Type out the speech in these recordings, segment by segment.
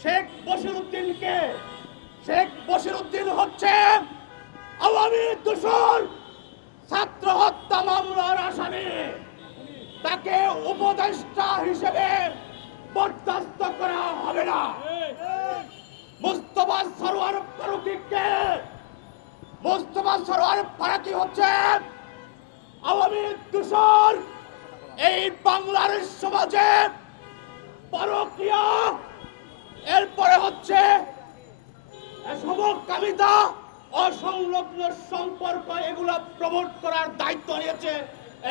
শেখ বশির উদ্দিনকে শেখ বশির উদ্দিন হচ্ছে আওয়ামী দূষণ, ছাত্র হত্যা মামলার আসামি। তাকে উপদেষ্টা হিসেবে বরদাস্ত করা হবে না। মুস্তফা সরোয়ার ফারুকিকে, মুস্তফা সরোয়ার ফারুকি হচ্ছে আওয়ামী দূষণ। এই বাংলার সমাজে পরকিয়া এরপরে হচ্ছে সমকামিতা, অসংলগ্ন সম্পর্ক, এগুলো প্রমোট করার দায়িত্ব নিয়েছে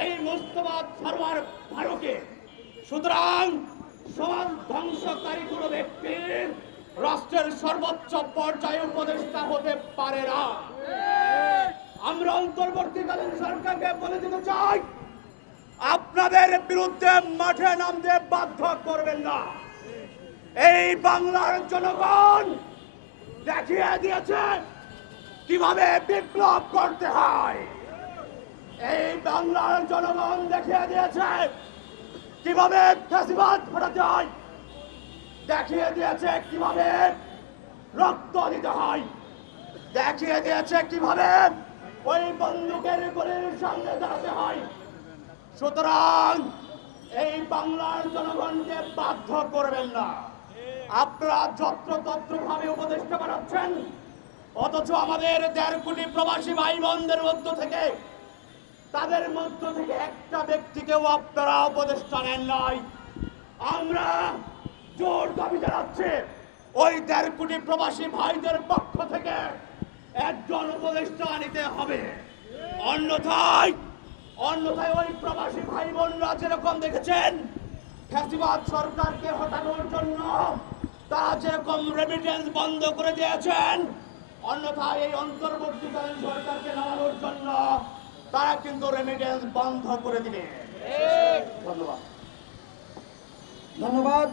এই মুস্তফা সরওয়ার ফারুকে। সুতরাং সমাজ ধ্বংসকারী কোনো ব্যক্তির রাষ্ট্রের সর্বোচ্চ পর্যায়ে উপদেষ্টা হতে পারে না। আমরা অন্তর্বর্তীকালীন সরকারকে বলে দিতে চাই আপনাদের বিরুদ্ধে মাঠে নামতে বাধ্য করবেন না। এই বাংলার জনগণ দেখিয়ে দিয়েছে কীভাবে বিপ্লব করতে হয়। এই বাংলার জনগণ দেখিয়ে দিয়েছে কীভাবে ফ্যাসিবাদ ফোটাতে হয়। দেখিয়ে দিয়েছে কীভাবে রক্ত দিতে হয়। দেখিয়ে দিয়েছে কীভাবে ওই বন্দুকের গলির সামনে দাঁড়াতে হয়। সুতরাং এই বাংলার জনগণকে বাধ্য করবেন না। আপনারা যত্রতত্র ভাবে উপদেষ্টা বানাচ্ছেন, অথচ আমাদের দেড় কোটি প্রবাসী ভাই বোনদের মধ্য থেকে, তাদের মধ্য থেকে একটা ব্যক্তিকেও আপনারা উপদেষ্টা নেন নাই। আমরা জোর দাবি জানাচ্ছি, ওই দেড় কোটি প্রবাসী ভাইদের পক্ষ থেকে একজন উপদেষ্টা নিতে হবে। অন্যথায় অন্যথায় ওই প্রবাসী ভাই বোনরা যেরকম দেখেছেন ফ্যাসিবাদ সরকারকে হটানোর জন্য তারা যেরকম রেমিটেন্স বন্ধ করে দিয়েছেন অন্যথায় এই অন্তর্বর্তীকালীন সরকারকে নামানোর জন্য তারা কিন্তু রেমিটেন্স বন্ধ করে দিবে। ধন্যবাদ। ধন্যবাদ।